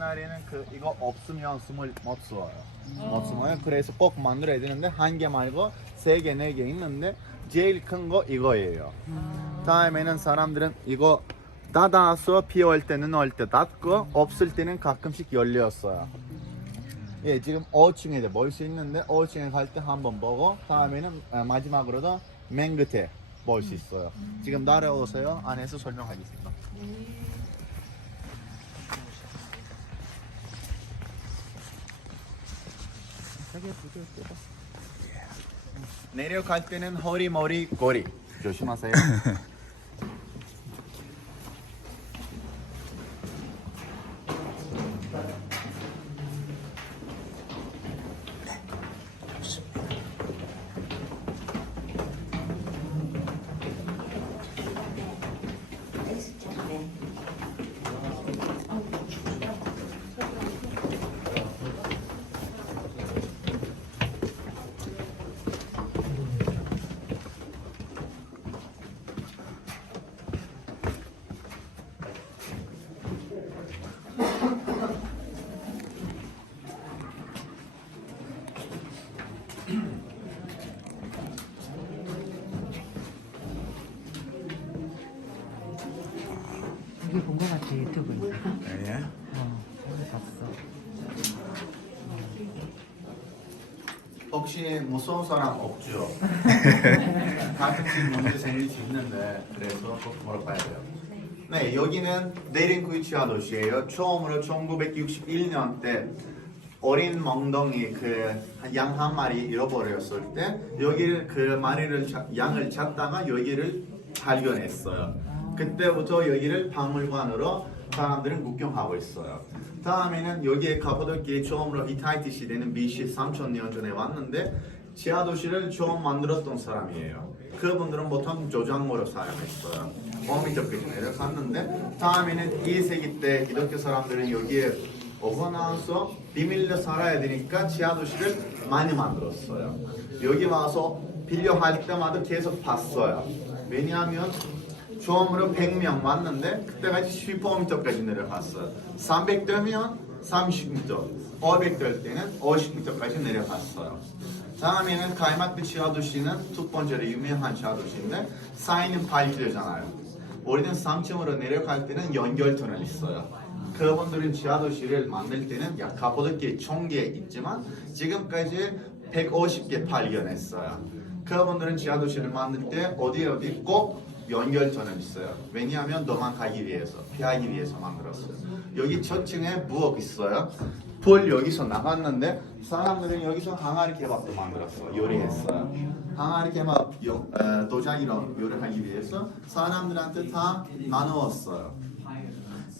옛날에는 그 이거 없으면 숨을 못 쉬어요. 못 숨어요. 그래서 꼭 만들어야 되는데 한 개 말고 세 개, 네 개 있는데 제일 큰 거 이거예요. 다음에는 사람들은 이거 닫아서 비올 때는 올 때 닫고 없을 때는 가끔씩 열렸어요. 예, 지금 5층에 볼수 있는데 5층에 갈 때 한번 보고 다음에는 아, 마지막으로도 맨 끝에 볼 수 있어요. 지금 따라오세요. 안에서 설명하겠습니다. 내려갈 때는 허리 머리 꼬리. 조심하세요. 이게 본거 같아 유튜브에. 예. 어, 오늘 봤어. 혹시 무서운 사람 없죠? 가끔씩 문제 생길 수 있는데 그래서 꼭 물어봐야 돼요. 네, 여기는 내린구이치아 도시예요. 처음으로 1961년 때 어린 멍덩이 그양 한 마리 잃어버렸을 때 여기를 그 마리를 찾- 양을 찾다가 여기를 발견했어요. 그때부터 여기를 박물관으로 사람들은 구경하고 있어요. 다음에는 여기에 가보도끼에 처음으로 히타이트 시대는 BC 3000년 전에 왔는데 지하 도시를 처음 만들었던 사람이에요. 그분들은 보통 조장모로 사용했어요. 5m까지 내려갔는데 다음에는 2세기 때 기독교 사람들은 여기에 오고 나서 비밀로 살아야 되니까 지하 도시를 많이 만들었어요. 여기 와서 빌려 할 때마다 계속 봤어요. 왜냐하면 처음으로 100명 왔는데 그때까지 15m까지 내려갔어요. 300 되면 30m, 500될 때는 50m까지 내려갔어요. 다음에는 두 번째로 유명한 지하도시인데 사인은 8km잖아요. 우리는 3층으로 내려갈 때는 연결 터널 있어요. 그분들은 지하도시를 만들 때는 약 가보드게 총계 있지만 지금까지 150개 발견했어요. 그분들은 지하도시를 만들 때 어디 어디 꼭 연결 터널 있어요. 왜냐하면 도망가기 위해서, 피하기 위해서 만들었어요. 여기 저층에 부엌 있어요. 불 여기서 나갔는데 사람들은 여기서 항아리 케밥도 만들었어 요리했어요. 항아리 요- 어, 도자기로 요리하기 위해서 사람들한테 다 나누었어요.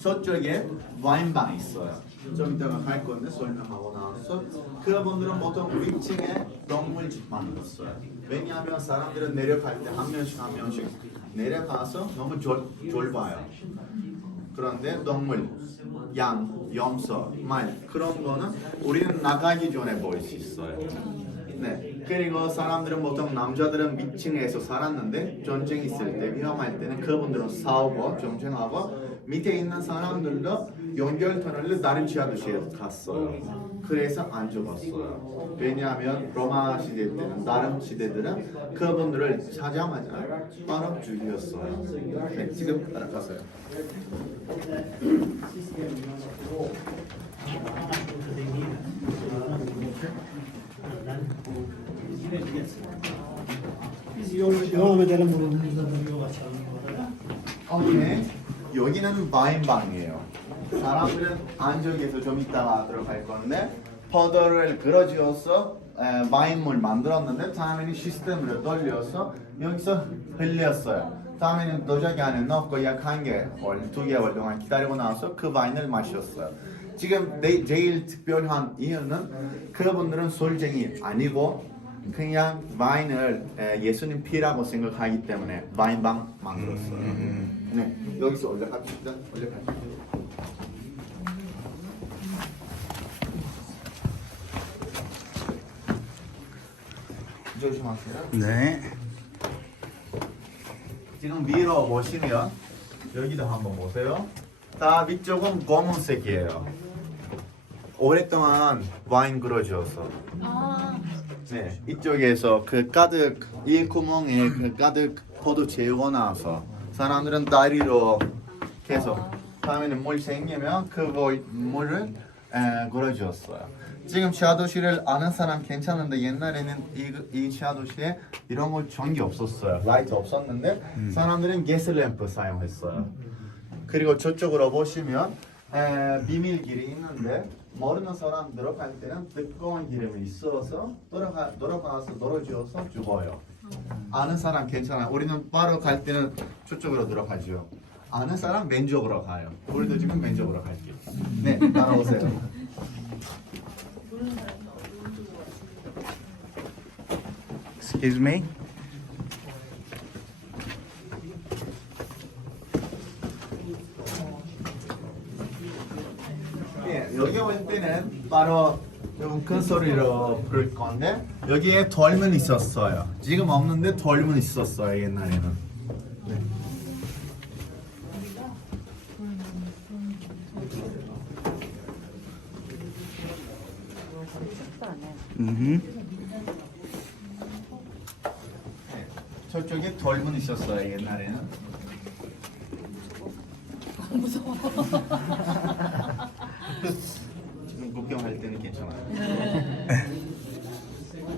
저쪽에 와인방 있어요. 좀 이따가 갈 건데 설명하고 나서 그분들은 보통 위층에 동물집 만들었어요. 왜냐하면 사람들은 내려갈 때 한 명씩 한 명씩 내려가서 너무 졸, 좁아요. 그런데 동물, 양, 염소, 말 그런 거는 우리는 나가기 전에 볼 수 있어요. 네. 그리고 사람들은 보통 남자들은 밑층에서 살았는데 전쟁 있을 때 위험할 때는 그분들은 싸우고 전쟁하고 밑에 있는 사람들도 연결 터널로 다른 지하 도시에 갔어요. 그래서 안 죽었어요. 왜냐하면 로마 시대 때는 다른 시대들은 그분들을 찾아마자 바로 죽였어요. 네, 지금 따라가세요. devam edelim bunu. 오케이. 여기는 와인방이에요. 사람들은 안쪽에서 좀 이따가 들어갈 건데 포도를 걸어지어서 에, 와인물 만들었는데 다음에는 시스템으로 돌려서 여기서 흘렸어요. 다음에는 도자기 안에 넣고 약 한 개월, 동안 기다리고 나서 그 와인을 마셨어요. 지금 내, 제일 특별한 이유는 그분들은 술쟁이 아니고 그냥 와인을 에, 예수님 피라고 생각하기 때문에 와인방 만들었어요. 네, 여기서 올라갑시다. 올라갑시다. 조심하세요. 네. 지금 위로 보시면 여기도 한번 보세요. 다 위쪽은 검은색이에요. 오랫동안 와인 그려져서 아, 네 이쪽에서 그 가득 이 구멍에 그 가득 포도 재고 나서 사람들은 다리로 계속 다음에는 물 생기면 그 물- 물을 에, 그려줬어요. 지금 지하도시를 아는 사람 괜찮은데 옛날에는 이, 이 지하도시에 이런 거 전기 없었어요. 라이트 없었는데 사람들은 가스램프 사용했어요. 그리고 저쪽으로 보시면 에, 비밀 길이 있는데 모르는 사람 들어갈 때는 뜨거운 기름이 있어서 돌아가 돌아가서 떨어져서 죽어요. 아는 사람 괜찮아. 우리는 바로 갈 때는 저쪽으로 들어가죠. 아는 사람 왼쪽으로 가요. 우리도 지금 왼쪽으로 갈게요. 네, 따라오세요. Excuse me? 예, 여기 올 때는 바로 좀큰 소리로 부를 건데 여기에 돌문 있었어요. 지금 없는데 돌문 있었어요 옛날에는. 네. Mm-hmm. 네, 저쪽에 돌문 있었어요 옛날에는. 무서워. 지금 구경할 때는 괜찮아요.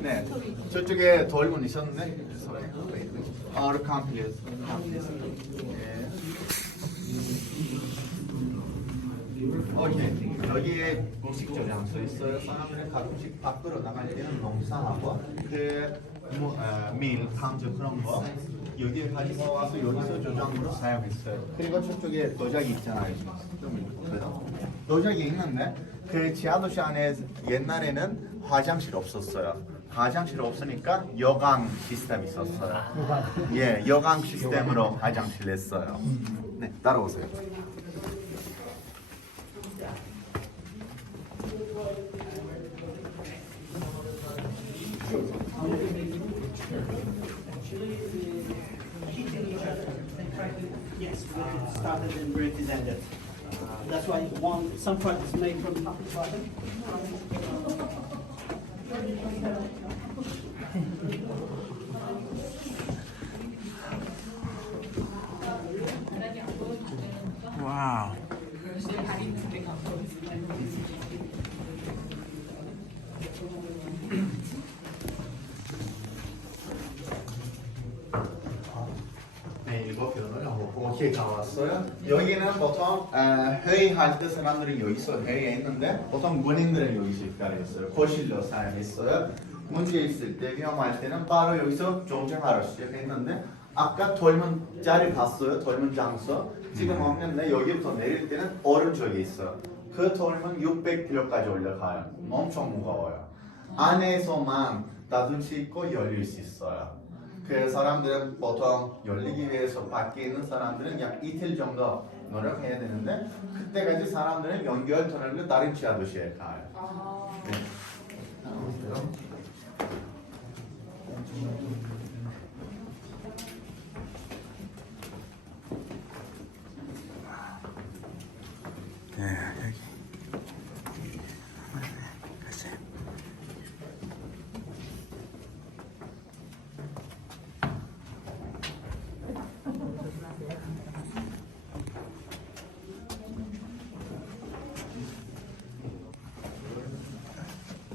네, 저 쪽에 돌문 있었는데 캄플리스. 네. 오케이. 여기에 공식적 장소 있어요. 사람들은 가끔씩 밖으로 나갈 때는 농사하고 그밀 탕주 그런 거 여기에 가지고 와서 여기서 조장으로 사용했어요. 그리고 저쪽에 도자기 있잖아요. 도자기 있는데 그 지하도시 안에 옛날에는 화장실 없었어요. 화장실 없으니까 여강 시스템 있었어요. 예, 여강 시스템으로 화장실 냈어요. 네, 따라오세요. Yes, it started and where it is ended. That's why one, some part is made from cotton. Wow. 오케이 다 왔어요. 여기는 보통 어, 회의할 때 사람들이 여기서 회의했는데 보통 군인들은 여기서 기다렸어요. 거실로 사용했어요. 문제 있을 때 위험할 때는 바로 여기서 정쟁하러 시작했는데 아까 돌문 자리 봤어요. 돌문 장소 지금 없는데 여기부터 내릴 때는 오른쪽에 있어. 그 돌문 600km까지 올라가요. 엄청 무거워요. 안에서만 닫을 수 있고 열릴 수 있어요. 그 사람들은 보통 열리기 위해서 밖에 있는 사람들은 약 이틀 정도 노력해야 되는데 그때까지 사람들은 연결 터널로 다른 지하 도시에 가요. 네. 네, 여기. 글쎄요.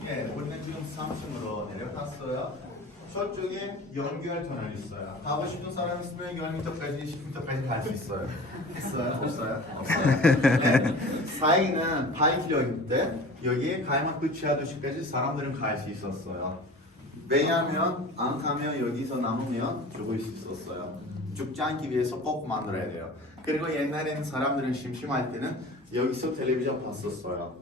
예, 우리는 지금 3층으로 내려갔어요. 저쪽에 연결 터널 있어요. 가고 싶은 사람 있으면 10m까지 10m까지 갈 수 있어요. 있어요? 없어요? 없어요. 네. 사이는 8km인데 여기에 가야만 그 지하 도시까지 사람들은 갈 수 있었어요. 왜냐하면 안 가면 여기서 남으면 죽을 수 있었어요. 죽지 않기 위해서 꼭 만들어야 돼요. 그리고 옛날에는 사람들은 심심할 때는 여기서 텔레비전 봤었어요.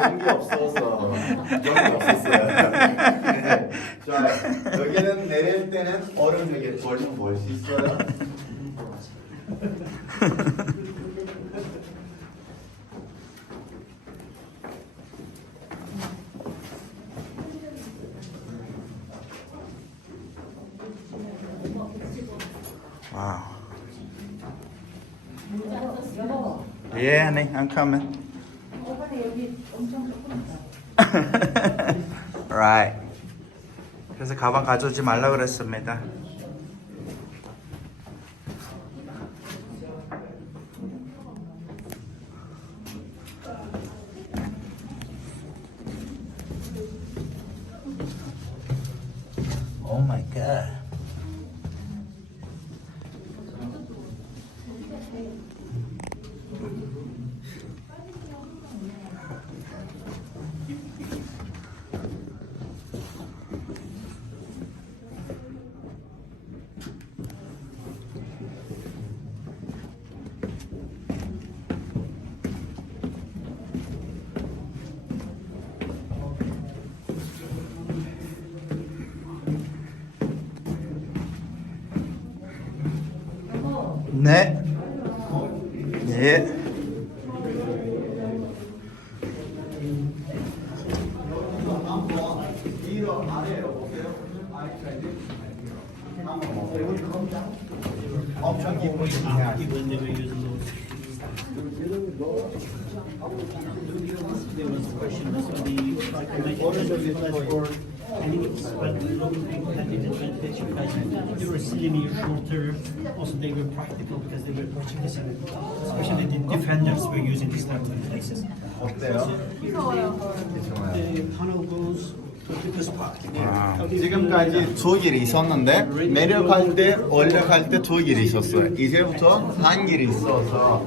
전기 없어서 전기 없었어요. 네. 자 여기는 내릴 때는 오른쪽에 돌면 볼수 있어요. Yeah, honey, I'm coming. right. 그래서 가방 가져오지 말라 그랬습니다. 네. 예. 엄청 advantage because they were slimmer, shorter, also they were practical because they were watching this, and especially the defenders were using these type of places. 어때요? The tunnel goes to the spot. 지금까지 두 길이 있었는데 내려갈 때 올라갈 때 두 길이 있었어요. 이제부터 한 길이 있어서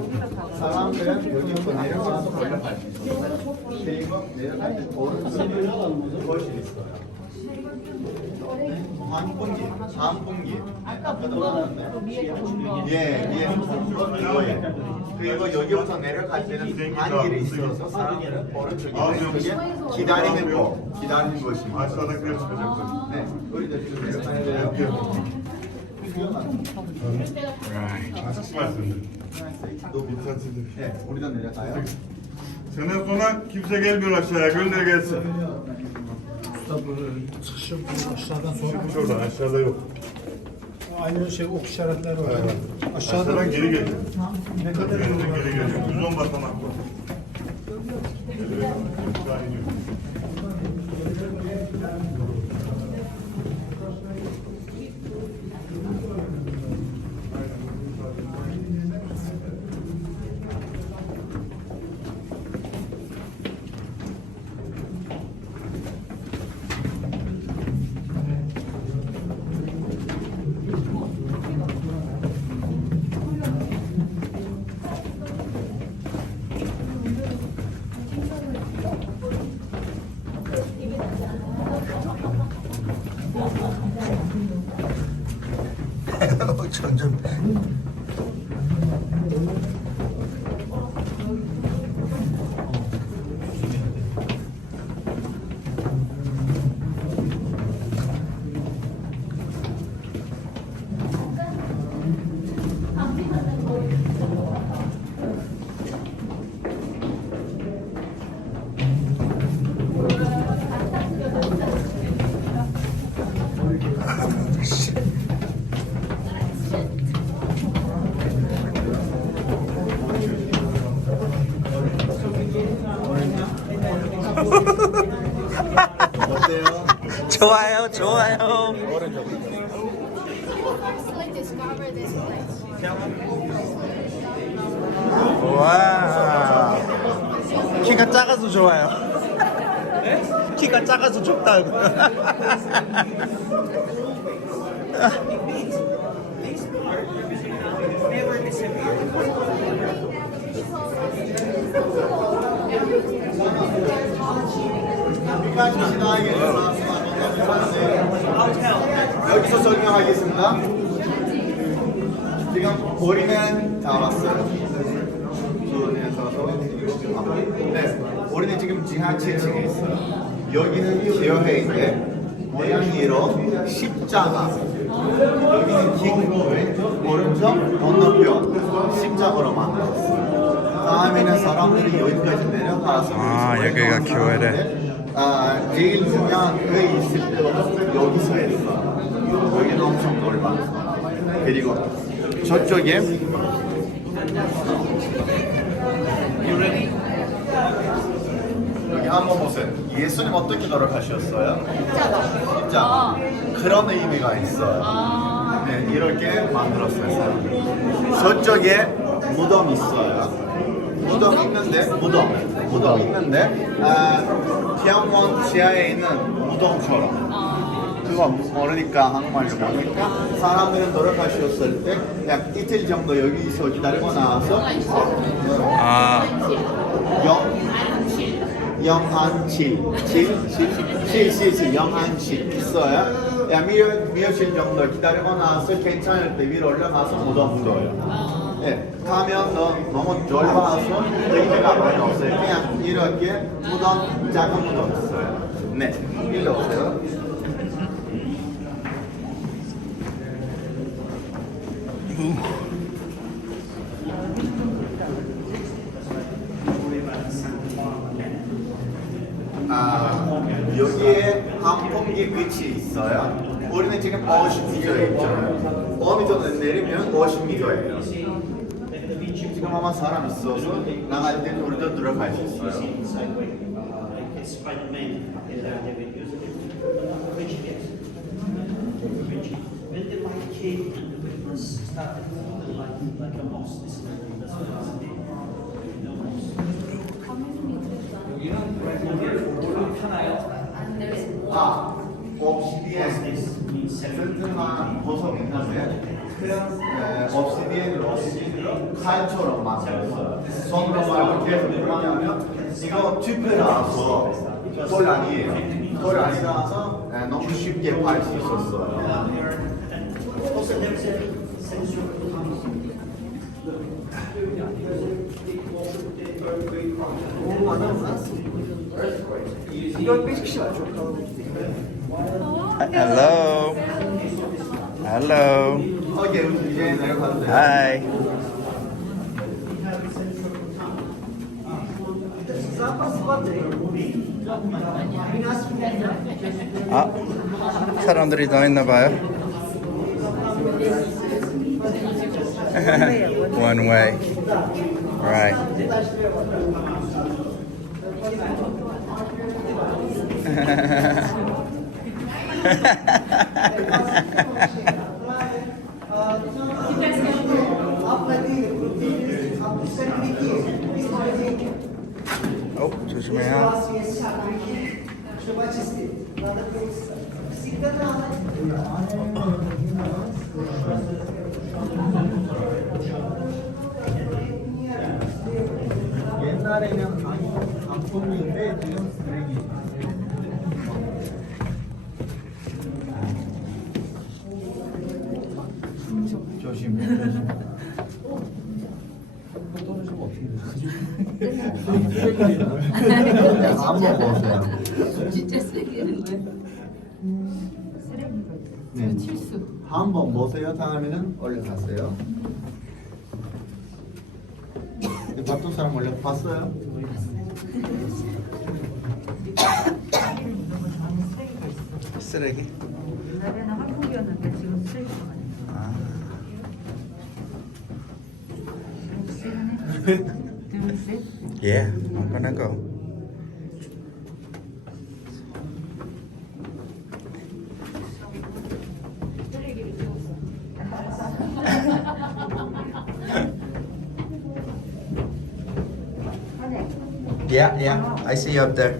사람들은 여기부터 내려가서 올라갈 수 있어요. 그리고 내려갈 때 오른쪽에 거실 있어요. 한 분기, 한 분기. 아까도 말했는데. 예, 예. 이거예요. 그리고 여기부터 내려갈 때는 한 길이 있어서 사람들은 오른쪽에 기다리는 거, 기다리는 것입니다. Çıkacaksın. 네, 우리들 지금 내려가야 돼요. Açık versin. 네, 우리도 내려가요. Sonra kimse gelmiyor aşağıya. Gönder gelsin. Çıkışı bu aşağıdan sonra Şuradan aşağıda yok. aynı şey ok işaretleri var. Aşağıdan Aşağıdan geri geliyor. ne kadar Geri geri geliyor. 110 basamak var. 좋아요, 좋아요. 와. 키가 작아서 좋아요. 키가 작아서 좋다고. 여기서 설명하겠습니다. 지금 우리는 다 왔어요. 네, 우리는 지금 지하 7층에 있어요. 여기는 기어회인데 모양이로 십자가. 여기는 긴 왼쪽, 오른쪽 건너편 십자가로 만들었어요. 다음에는 사람들이 여기까지 내려가서 아, 여기가 교회래. 아, 제일 중요한 회 있을 때 여기서 했어. 여기는 엄청 넓었어. 그리고 저쪽에 You ready? 여기 한번 보세요. 예수님 어떻게 노력하셨어요? 진짜다. 진짜 그런 의미가 있어요. 네, 이렇게 만들었어요. 저쪽에 무덤 있어요. 무덤 있는데 무덤 무덤 있는데 아, 병원 지하에 있는 무덤처럼 그거 모르니까 한국말도 모르니까 사람들은 노력하셨을 때 약 이틀 정도 여기서 기다리고 나와서 아 영 영한칠 칠칠칠칠 영한칠 있어요. 야 미어 미어칠 정도 기다리고 나서 괜찮을 때 위로 올라가서 묻어 묻어요. 예, 가면 너 너무 좁아서 의미가 많이 없어요. 그냥 이렇게 무덤 작은 무덤 있어요. 네, 일로 오세요. 아, 여기에 환풍기 끝이 있어요. 우리는 지금 50m에 있잖아요. 5m 내리면 50m예요. 지금 아마 사람 있어서 나갈 때 우리도 들어갈 수 있어요. Like Spider-Man, they will use it. When the light came and the witness started moving like, like a moss, this is that's what I was saying. No moss. 아, 옵시디엔 This means seven. 튼튼한 보석 있 는데 네, 옵시디엔으로 칼처럼 만들었어요. 손으로 말고 계속 그렇게 하면 이거 튜브라서 돌 아니에요. 돌 아니라서 네, 너무 쉽게 팔 수 있었어요. Also, there's a sensor hello hello 돼요. hi 아 사람들이 더 있나 봐요 one way right 옛날에는 강풍인데 지금 쓰레기. 조심. 한번 보세요. 진짜 쓰레기인데. 네. 칠수. 한번 보세요. 다음에는 올려놨어요. 봤던 사람 원래 봤어요? 쓰레기 옛날에는 한국이었는데 지금 쓰레기가 많이 아. 둘, 셋. Yeah, I'm gonna go. yeah, yeah, I see you up there.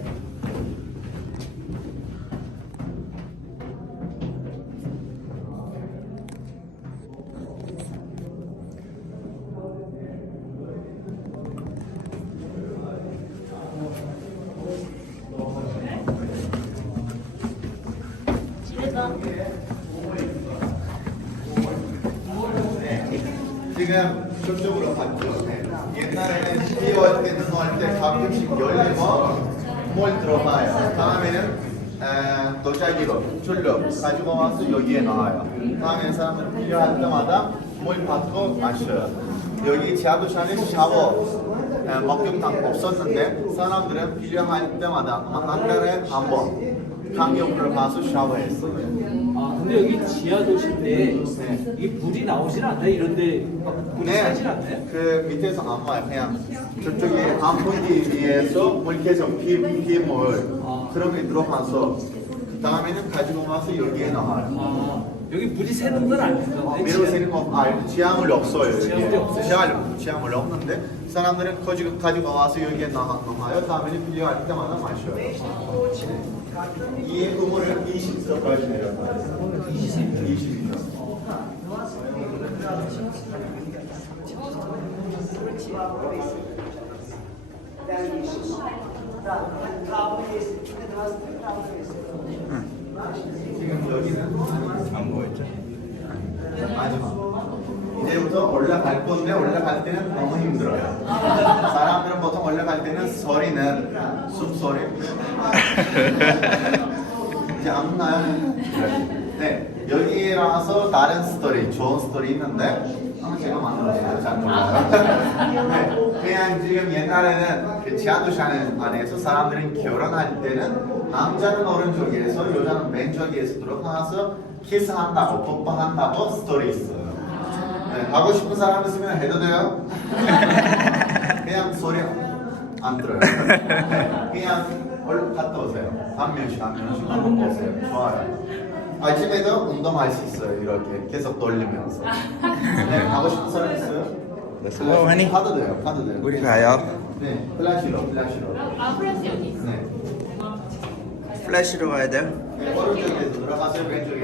에, 도자기로 줄로 가지고 와서 여기에 넣어요. 다음에 사람은 필요할 때마다 물 받고 마셔요. 여기 지하도시안에 샤워, 에, 목욕탕 없었는데 사람들은 필요할 때마다 한 달에 한 번 강력으로 가서 샤워했어요. 근데 여기 지하 도시인데 이 불이 나오진 않나요? 이런데 막 불이 새진 않나요? 네, 그 밑에서 안 와요. 그냥 저쪽에 한 분기 위에서 물 계속 피, 피물 그런 게 들어가서 그 다음에는 가지고 와서 여기에 나와요. 아, 여기 물이 새는 건 아닌데 위로 새는 거, 아, 지하물 없어요. 여기에. 지하물이 없어요? 지하물, 지하물 없는데 사람들은 가지고, 가지고 와서 여기에 나- 나와요. 다음에는 필요할 때마다 마셔요. 이 우물을 20m까지 내려가요. 20m. 20m. 지금 여기는 안 보였죠? 마지막. 이제부터 올라갈 건데 올라갈 때는 너무 힘들어요. 사람들은 보통 올라갈 때는 소리는 숨소리. 이제 안 나요. 네, 여기라서 다른 스토리, 좋은 스토리 있는데 아마 제가 만들었어요. 잘 몰라요. 네, 그냥 지금 옛날에는 그 지하도시 안에- 안에서 사람들은 결혼할 때는 남자는 오른쪽에서 여자는 왼쪽에서 들어가서 키스한다고 뽀뽀한다고 스토리 있어요. 네, 하고 싶은 사람 있으면 해도 돼요. 그냥 소리 안 들어요. 네, 그냥 얼른 갔다 오세요. 한 명씩 한 명씩 한번 보세요. 좋아요. 아침에도 운동할 수 있어요. 이렇게 계속 돌리면서. 네, 하고 싶은 사람 있어요? Let's go, honey. 가도 돼요. 가도 돼요. 우리 가요. 네, 플